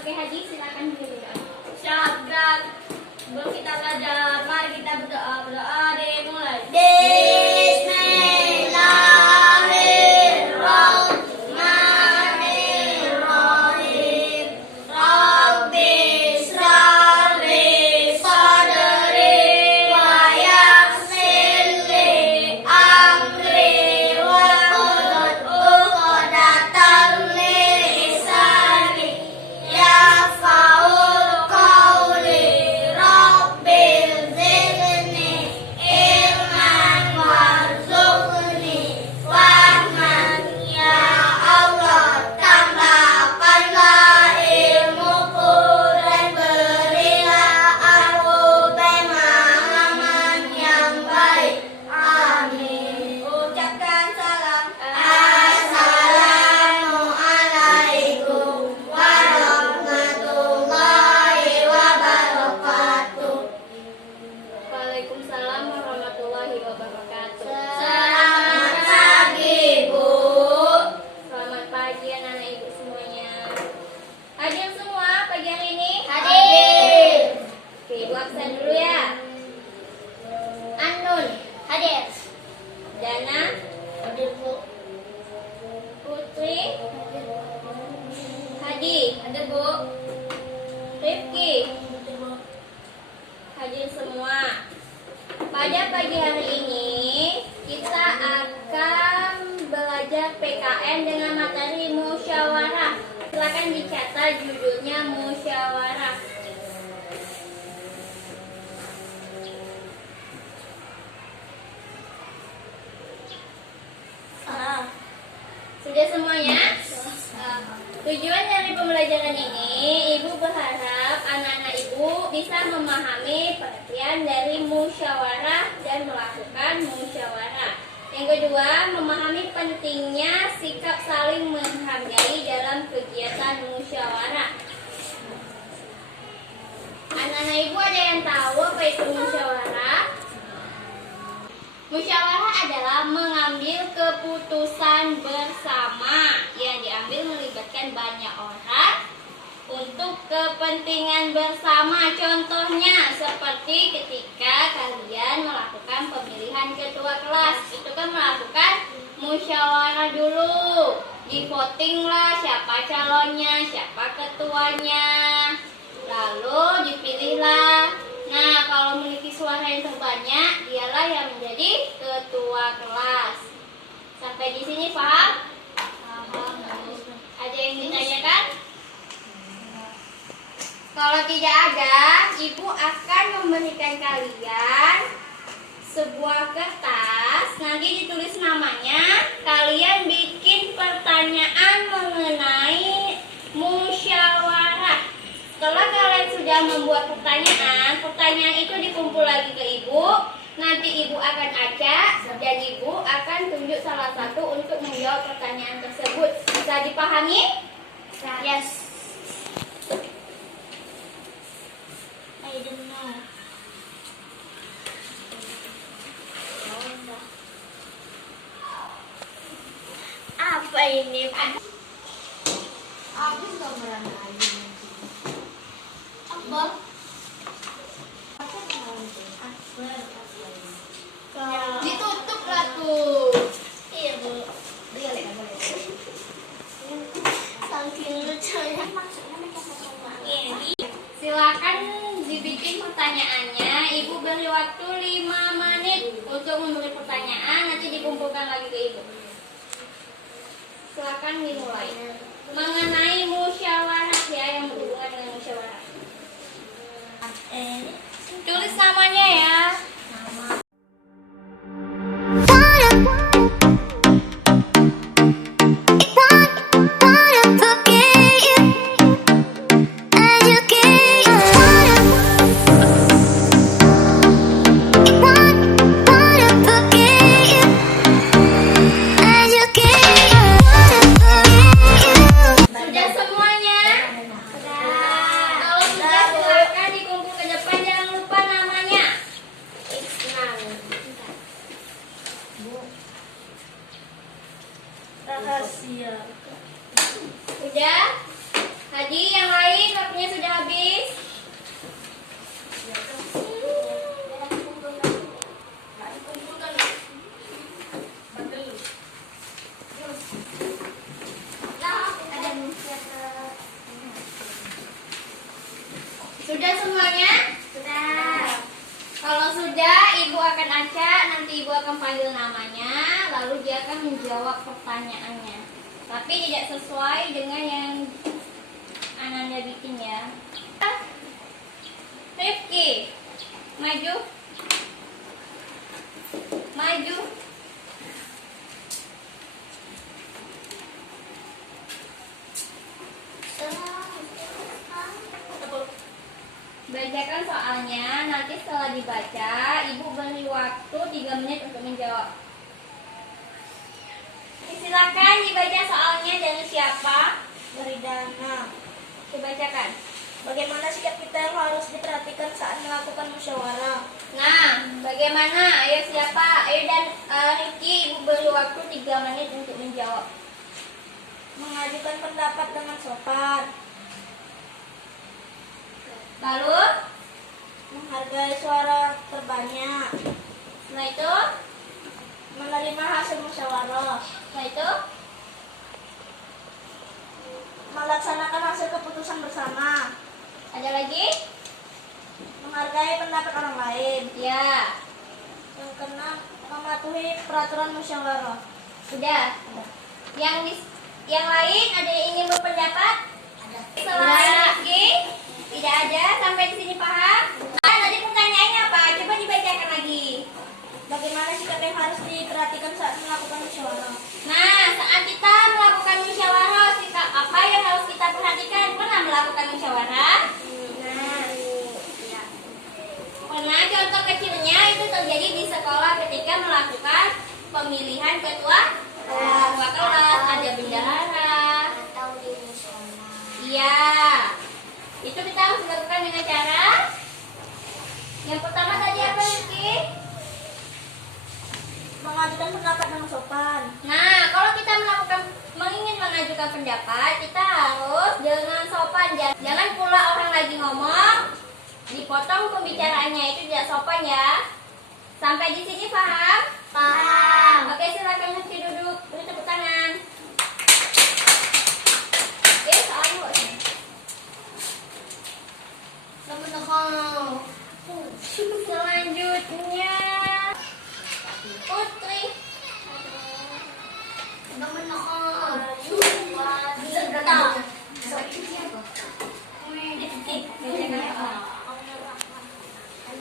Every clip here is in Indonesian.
Oke Haji, silakan dulu. Syabrak. Sebelum kita belajar, mari kita berdoa. Berdoa dimulai. Hadir Bu. Rifki. Hadir semua. Pada pagi hari ini kita akan belajar PKN dengan materi musyawarah. Silakan dicatat judulnya musyawarah. Sudah semuanya? Tujuan dari pembelajaran ini, Ibu berharap anak-anak Ibu bisa memahami pengertian dari musyawarah dan melakukan musyawarah. Yang kedua, memahami pentingnya sikap saling menghargai dalam kegiatan musyawarah. Anak-anak Ibu ada yang tahu apa itu musyawarah? Musyawarah adalah mengambil keputusan bersama yang diambil melibatkan banyak orang untuk kepentingan bersama. Contohnya seperti ketika kalian melakukan pemilihan ketua kelas, itu kan melakukan musyawarah dulu. Di voting lah siapa calonnya, siapa ketuanya, lalu dipilihlah. Nah, kalau memiliki suara yang terbanyak, dialah yang menjadi ketua kelas. Sampai di sini paham? Paham. Ada yang ditanyakan? Kalau tidak ada, Ibu akan memberikan kalian sebuah kertas. Nanti ditulis namanya. Kalian bikin pertanyaan mengenai musyawarah. Setelah kalian sudah membuat pertanyaan itu dikumpul lagi ke Ibu. Nanti Ibu akan acak dan Ibu akan tunjuk salah satu untuk menjawab pertanyaan tersebut. Bisa dipahami? Yes. I don't know. Apa ini? Habis gambaran aja. Akbar. Ditutup lah tuh. Iya Bu. Saking lucunya. Silakan dibikin pertanyaannya. Ibu beri waktu 5 menit untuk memberi pertanyaan. Nanti dikumpulkan lagi ke Ibu. Silakan dimulai. Mengenai musyawarah ya, yang berhubungan dengan musyawarah. Tulis namanya ya. Rahasia. Udah? Haji yang lain Sudah semuanya? Sudah. Kalau sudah, Ibu akan acak, nanti Ibu akan panggil namanya, lalu dia akan menjawab pertanyaannya. Tapi tidak sesuai dengan yang Ananda bikin ya. Rifki, maju. Maju. Bacakan soalnya, nanti setelah dibaca, Ibu beri waktu 3 menit untuk menjawab. Silakan dibaca soalnya dari siapa? Dari Dana. Dibacakan. Bagaimana sikap kita yang harus diperhatikan saat melakukan musyawarah? Nah, bagaimana? Ayo siapa? Ayo dan Rifki, Ibu beri waktu 3 menit untuk menjawab. Mengajukan pendapat dengan sopan. Lalu, Menghargai suara terbanyak. setelah itu, Menerima hasil musyawarah. setelah itu, Melaksanakan hasil keputusan bersama. ada lagi? Menghargai pendapat orang lain. Ya, Yang keenam, mematuhi peraturan musyawarah. sudah. Yang lain ada yang ingin berpendapat? Ada. Selain Rifki, tidak ada. Sampai di sini paham? Nah, tadi pertanyaannya apa? Coba dibacakan lagi. Bagaimana sikap yang harus diperhatikan saat melakukan musyawarah? Nah, saat kita melakukan musyawarah, sikap apa yang harus kita perhatikan? Pernah melakukan musyawarah? Pernah. Contoh kecilnya itu terjadi di sekolah ketika melakukan pemilihan ketua kelas, ada bendahara. Atau di musola. Iya. Itu kita harus melakukan dengan cara yang pertama tadi apa, Rifki? Mengajukan pendapat dengan sopan. Nah, kalau kita ingin mengajukan pendapat, kita harus dengan sopan. Jangan pula orang lagi ngomong, dipotong pembicaraannya, itu tidak sopan ya. Sampai di sini paham? Paham. Oke, silakan Rifki duduk. Beri tepuk tangan. Oke, soalnya buat sini. Selanjutnya Putri.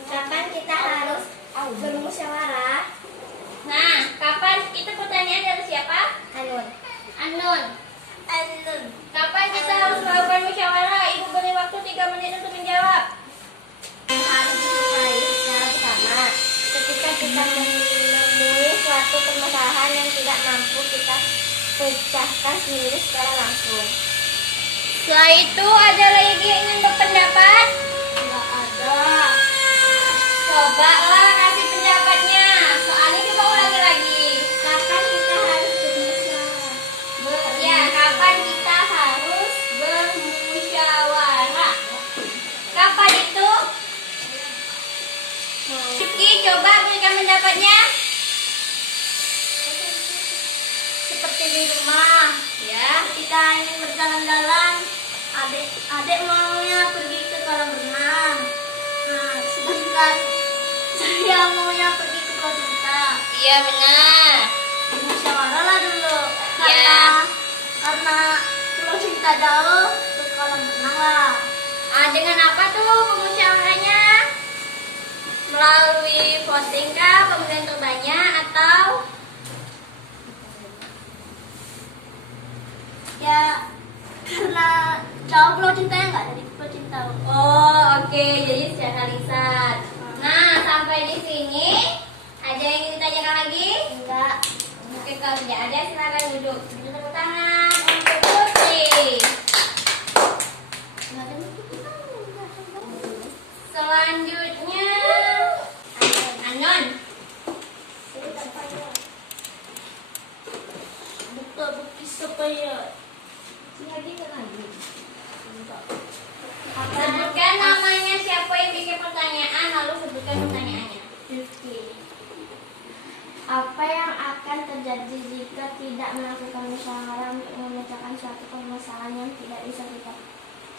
Kapan kita harus bermusyawarah? Nah, kapan? Itu pertanyaan dari siapa? Anun. Anun. Anun. Kapan kita harus melakukan musyawarah? Ibu beri waktu 3 menit untuk menjawab. Harus disukai secara bersama. Ketika kita menemui suatu permasalahan yang tidak mampu kita pecahkan sendiri secara langsung. Setelah itu ada lagi yang ingin berpendapat? Tidak ada. Cobalah kasih pendapatnya. Soalnya coba ulangi lagi. Kapan kita harus bermusyawarah? Ya, kapan kita harus bermusyawarah? Kapan itu? Rifki, coba berikan pendapatnya. Seperti di rumah, Ya. kita ingin berjalan-jalan, adik maunya pergi ke kolam renang. Nah, sedangkan saya maunya pergi ke Pulau Cinta. Iya benar. Musyawarah lah dulu, Ya. karena Pulau Cinta jauh, ke kolam renang lah. Dengan apa tuh pemusyawarahnya? Melalui voting kah, pemilihan terbanyak atau? Ya, karena jauh Pulau Cinta ya nggak dari Pulau Cinta. Oh, oke. Jadi secara lisan. Nah, sampai di sini ada yang ingin ditanyakan lagi? Enggak. Oke, kalau tidak ada silakan duduk. Beri tepuk tangan untuk Putri. Selanjutnya Anon. Bukti supaya Sebutkan namanya siapa yang bikin pertanyaan, lalu sebutkan pertanyaannya. apa yang akan terjadi jika tidak melakukan musyawarah untuk memecahkan suatu permasalahan yang tidak bisa kita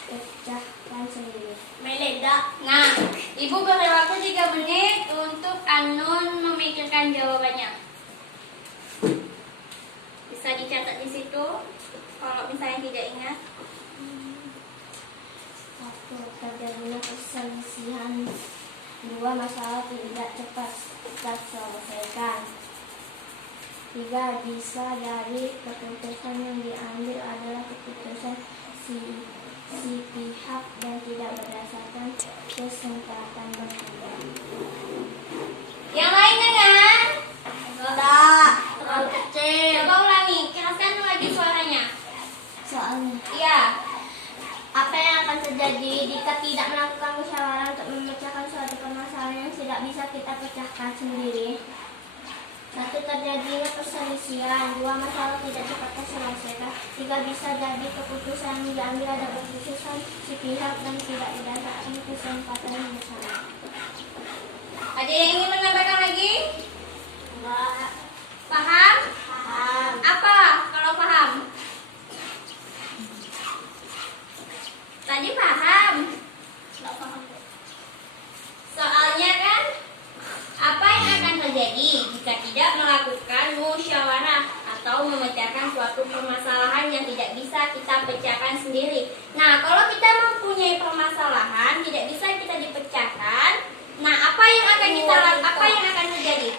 pecahkan sendiri. Meledak. Nah, Ibu beri waktu 3 menit untuk Anun memikirkan jawabannya. Bisa dicatat di situ kalau misalnya tidak ingat. 1. Terjadinya perselisihan. 2. Masalah tidak cepat terselesaikan. 3. Bisa dari keputusan yang diambil adalah keputusan si pihak dan tidak berdasarkan kesempatan berbeda. Yang lainnya kan? Enggak, Terlalu kecil. Coba ulangi, keraskan lagi suaranya. soalnya Iya. apa yang akan terjadi jika tidak melakukan musyawarah untuk memecahkan suatu permasalahan yang tidak bisa kita pecahkan sendiri? 1. Terjadinya perselisihan. 2. Masalah tidak cepat terselesaikan. 3. Bisa jadi keputusan yang diambil ada keputusan si pihak dan tidak berdasarkan kesempatan yang bersama. Ada yang ingin menambahkan lagi? Enggak. Paham? Paham. Apa kalau paham? Tadi paham? Enggak paham. Soalnya kan apa yang akan terjadi jika tidak melakukan musyawarah atau memecahkan suatu permasalahan yang tidak bisa kita pecahkan sendiri. Nah, kalau kita mempunyai permasalahan tidak bisa kita dipecahkan, nah apa yang akan kita lakukan? Apa yang akan terjadi?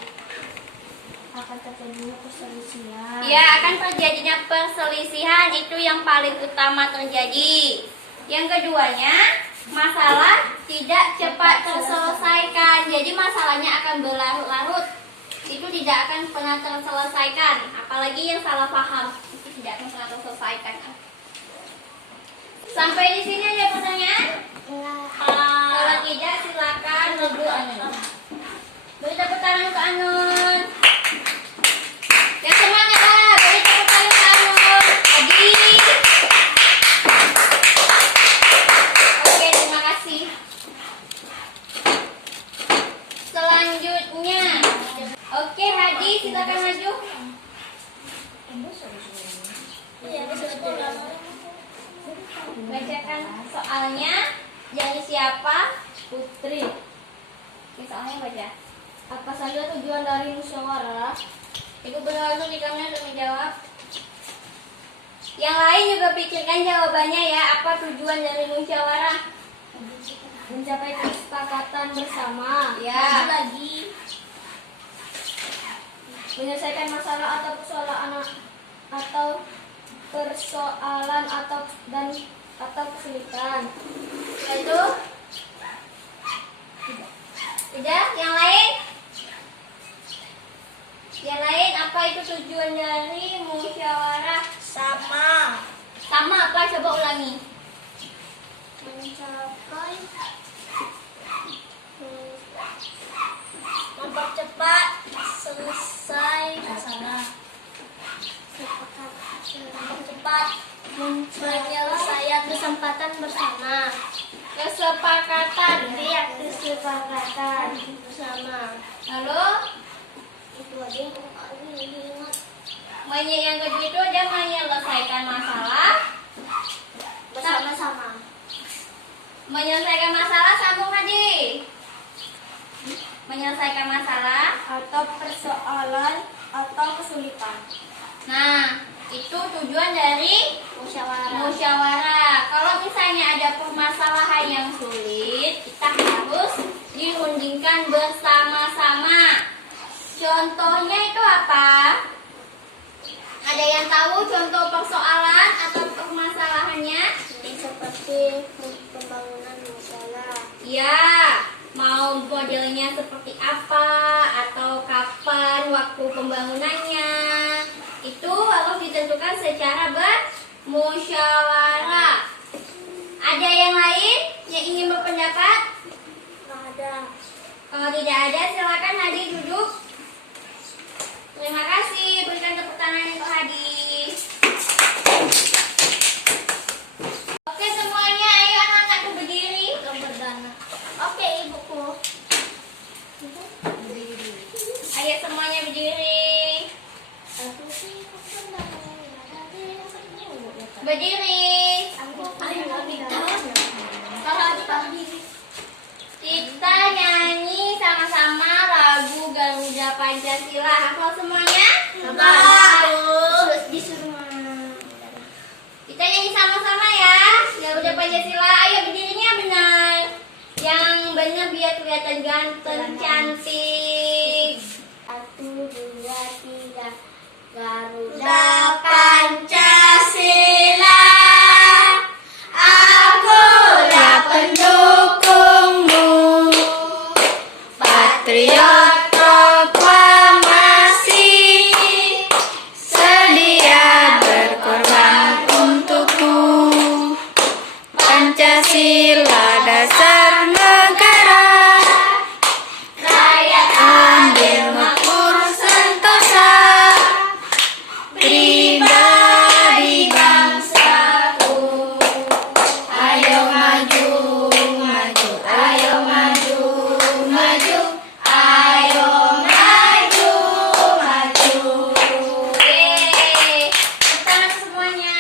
Akan terjadinya perselisihan. Ya, akan terjadinya perselisihan, itu yang paling utama terjadi. Yang keduanya, masalah tidak cepat terselesaikan. Jadi masalahnya akan berlarut-larut. Itu tidak akan pernah terselesaikan. Apalagi yang salah paham, itu tidak akan pernah terselesaikan. Sampai di sini ada pertanyaan? Kalau tidak, silakan duduk Anun. Beri tepuk tangan ke Anun. Yang semangat lah, beri tepuk tangan ke Anun. Adi. Oke, terima kasih. Selanjutnya, oke Hadi, silakan maju. Bacakan soalnya. Dari siapa? Putri, Oke, soalnya baca. apa saja tujuan dari musyawarah? Ibu berlalu di kamera untuk menjawab. Yang lain juga pikirkan jawabannya ya. Apa tujuan dari musyawarah? Mencapai kesepakatan bersama. Ya. Lagi menyelesaikan masalah atau persoalan atau kesulitan. Itu tidak. Yang lain? Yang lain apa itu tujuan dari musyawarah? Sama. Sama apa? Coba ulangi. Mencapai mempercepat selesai masalah. Mempercepat penyelesaian kesempatan bersama. Kesepakatan. Iya, kesepakatan bersama. Lalu Itu aja yang diingat. yang kedua itu ada menyelesaikan masalah. Bersama-sama. Menyelesaikan masalah sambung tadi. Menyelesaikan masalah. Atau persoalan atau kesulitan. Nah, itu tujuan dari musyawarah. Kalau misalnya ada permasalahan yang sulit, kita harus dirundingkan bersama-sama. Contohnya itu apa? Ada yang tahu contoh persoalan atau permasalahannya? Seperti pembangunan masalah. Ya, mau modelnya seperti apa atau kapan waktu pembangunannya. Itu harus ditentukan secara bermusyawarah. Ada yang lain yang ingin berpendapat? Nggak ada. Kalau tidak ada, silakan Hadi duduk. Terima kasih. Berikan tepuk tangan untuk Hadi. Oke semuanya, ayo anak-anakku berdiri. Gambar dana. Oke, ibuku. Ayo semuanya berdiri. Berdiri. Ayo, kita semuanya? Terus disuruh Kita nyanyi sama-sama ya. Gak udah Pancasila. Ayo berdirinya benar. Yang benar biar kelihatan ganteng, cantik. 1, 2, 3. Garuda Pancasila, akulah pendukungmu, patriot proklamasi, sedia berkorban untukku. Pancasila dasar negara, rakyat adil makmur sentosa, pribadi bangsaku. Ayo maju, maju, ayo maju, maju, ayo maju, maju. Yeay. Selamat semuanya.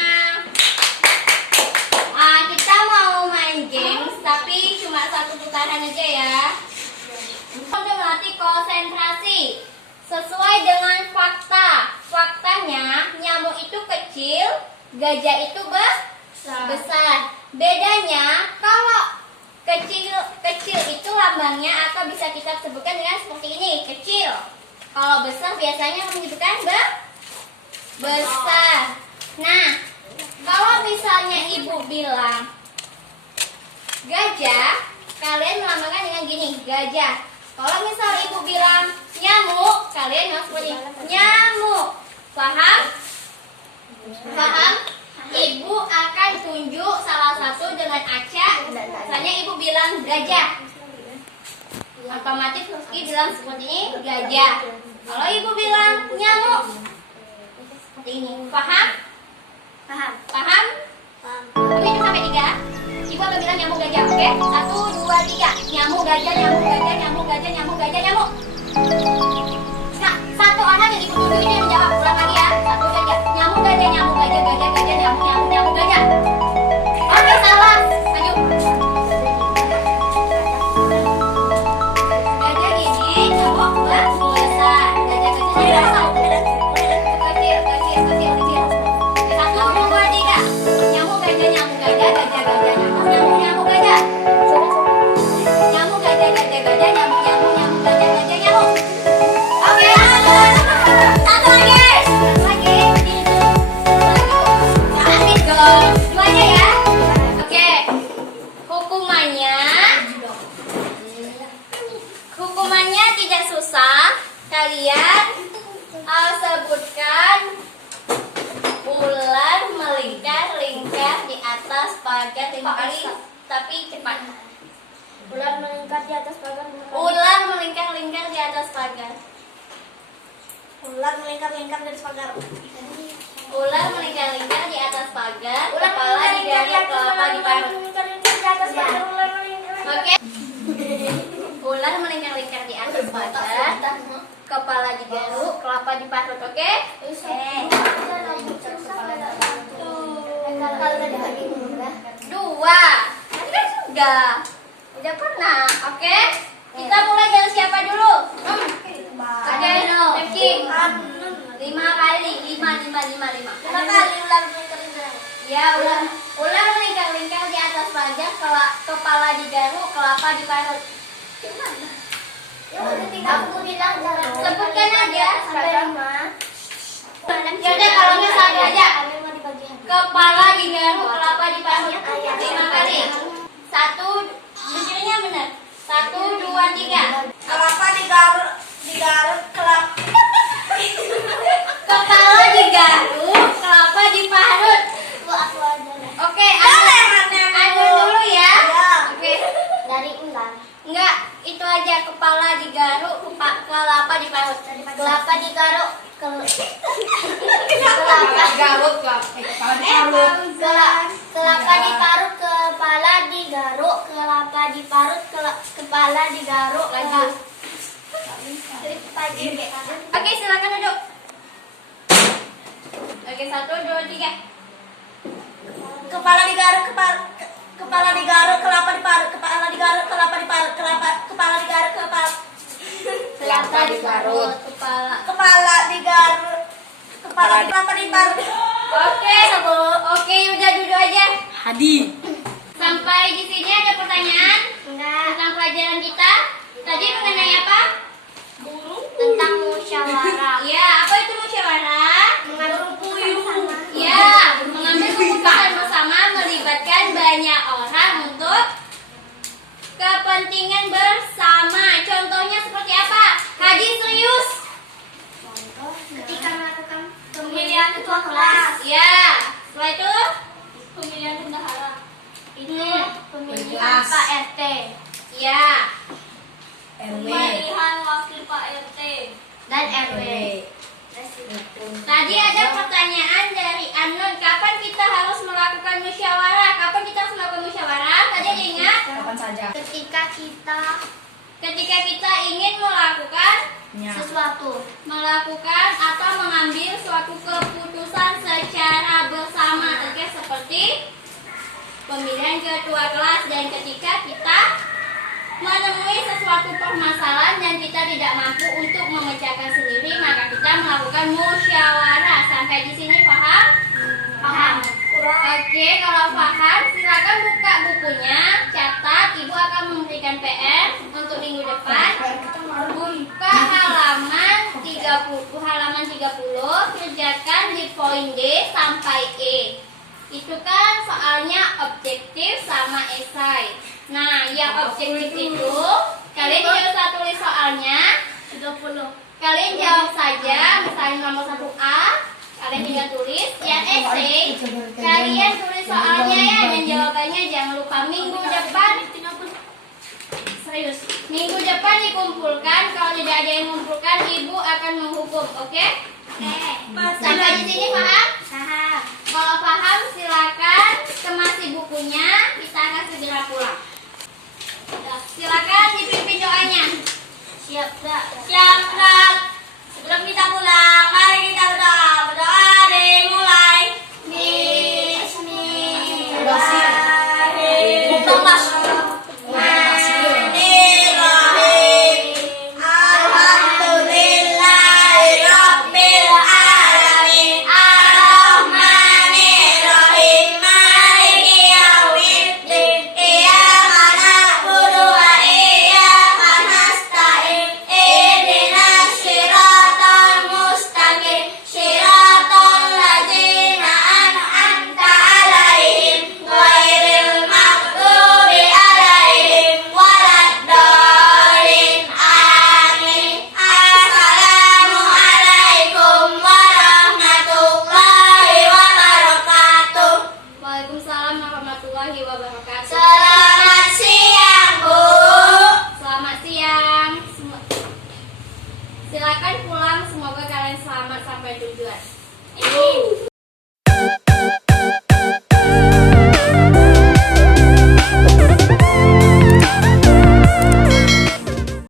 Kita mau main games tapi cuma satu putaran aja ya. Untuk melatih konsentrasi sesuai dengan fakta. Faktanya nyamuk itu kecil, gajah itu besar. Bedanya kalau kecil itu lambangnya atau bisa kita sebutkan dengan seperti ini, kecil. Kalau besar biasanya menyebutkan besar. Nah, kalau misalnya ibu bilang gajah, kalian melambangkan dengan gini, gajah. Kalau misal ibu bilang nyamuk, kalian harus seperti nyamuk. Paham? Paham? Ibu akan tunjuk salah satu dengan acak. Misalnya ibu bilang gajah, otomatis Rizky bilang seperti ini, gajah. Kalau ibu bilang nyamuk, seperti ini. Paham? Paham? Paham? Ibu hitung sampai 3. Ibu akan bilang nyamuk gajah, oke? 1, 2, 3. Nyamuk gajah, nyamuk gajah, nyamuk gajah, nyamuk gajah, nyamuk. Nah, satu orang yang ibu tuduh ini yang menjawab. Ulang lagi ya. 1, 2, 3. Nyamuk gajah, nyamuk gajah, gajah, gajah, nyamuk, nyamuk, nyamuk gajah. Oke, salah. Maju. Gajah gigi, nyamuk besar. Gajah gajahnya besar. Kecil, kecil, kecil, kecil. 1, 2, 3. Nyamuk gajah, nyamuk gajah, gajah, gajah, nyamuk, nyamuk, nyamuk gajah. Nyamuk gajah, gajah, gajah, nyamuk, nyamuk, nyamuk gajah, gajah, nyamuk. Oke, satu lagi. Asik dong. Semuanya ya. Oke. Hukumannya tidak susah. Kalian sebutkan ular melingkar-lingkar di atas pagar 5 kali, tapi cepat. Ular melingkar di atas pagar. Ular melingkar-lingkar di atas pagar. Ular melingkar-lingkar di atas pagar. Ular melingkar-lingkar di atas pagar. Ular Kepala digaruk, kelapa diparut. Oke. Ular melingkar-lingkar di atas pagar. Kepala digaruk, kelapa diparut. Oke? Dua. Tadi kan sudah. Udah pernah. Oke? Kita mulai dari siapa dulu? Oke, Rifki. 5 kali. 5 kali ular melingkar-lingkar. Ya, ular melingkar-lingkar di atas pagar, kepala digaruk, kelapa diparut. Gimana? Aku bilang Sebutkan aja. sampai 5. Yaudah, kalau nggak satu aja. Kepala digaruk, kelapa diparut. 5 kali. 1, berdirinya benar. 1, 2, 3. Kelapa digaruk, kelapa. Kepala digaruk, kelapa diparut. Aku aja. Oke, anu dulu ya. Oke. Dari ular. Enggak, itu aja, kepala digaruk, kelapa diparut. Kelapa digaruk, kelapa Garuk, kelapa diparut, kepala digaruk, kelapa diparut, kepala digaruk. Lanjut. Oke, silakan duduk. Oke, 1, 2, 3. Kepala digaruk, kepala digaruk, kelapa diparut, kepala digaruk, kelapa diparut, kepala digaruk, Kelapa diparut. Kepala. kepala Ipar. Oke, oke, udah duduk aja. Hadi. Sampai di sini ada pertanyaan Enggak. tentang pelajaran kita. Tadi mengenai apa? Tentang musyawarah. Ya, apa itu musyawarah? Mengambil keputusan bersama. Ya, mengambil keputusan bersama melibatkan banyak orang untuk kepentingan bersama. Contohnya seperti apa? Hadi serius. Ketika melakukan pemilihan ketua kelas. Ya, setelah itu Pemilihan bendahara. Itu pemilihan Kelas. Pak RT. ya. Pemilihan wakil Pak RT dan RW. Tadi ada pertanyaan dari Anon, kapan kita harus melakukan musyawarah? Kapan kita harus melakukan musyawarah? Tadi ada ingat? Kapan saja? Ketika kita Ketika kita ingin melakukan sesuatu. atau mengambil suatu keputusan secara bersama, oke, seperti pemilihan ketua kelas. Dan ketika kita menemui sesuatu permasalahan dan kita tidak mampu untuk memecahkan sendiri, maka kita melakukan musyawarah. Sampai di sini paham? Paham. Oke, kalau paham silakan buka bukunya, catat. Ibu akan memberikan PR untuk minggu depan. Buka halaman 30, kerjakan di poin D sampai E. Itu kan soalnya objektif sama esai. Nah, yang objektif itu kalian tidak usah tulis soalnya, 30. kalian jawab saja. Misalnya nomor 1A, kalian tinggal tulis. Yang esai, kalian tulis soalnya ya dan jawabannya. Jangan lupa minggu depan. Serius, minggu depan dikumpulkan. Kalau tidak ada yang mengumpulkan, ibu akan menghukum. Oke? Sampai di sini paham? Paham. Kalau paham silakan kemasi bukunya. Kita akan segera pulang. Silakan dipimpin doanya. Siap, Kak. Siap, Kak. Sebelum kita pulang,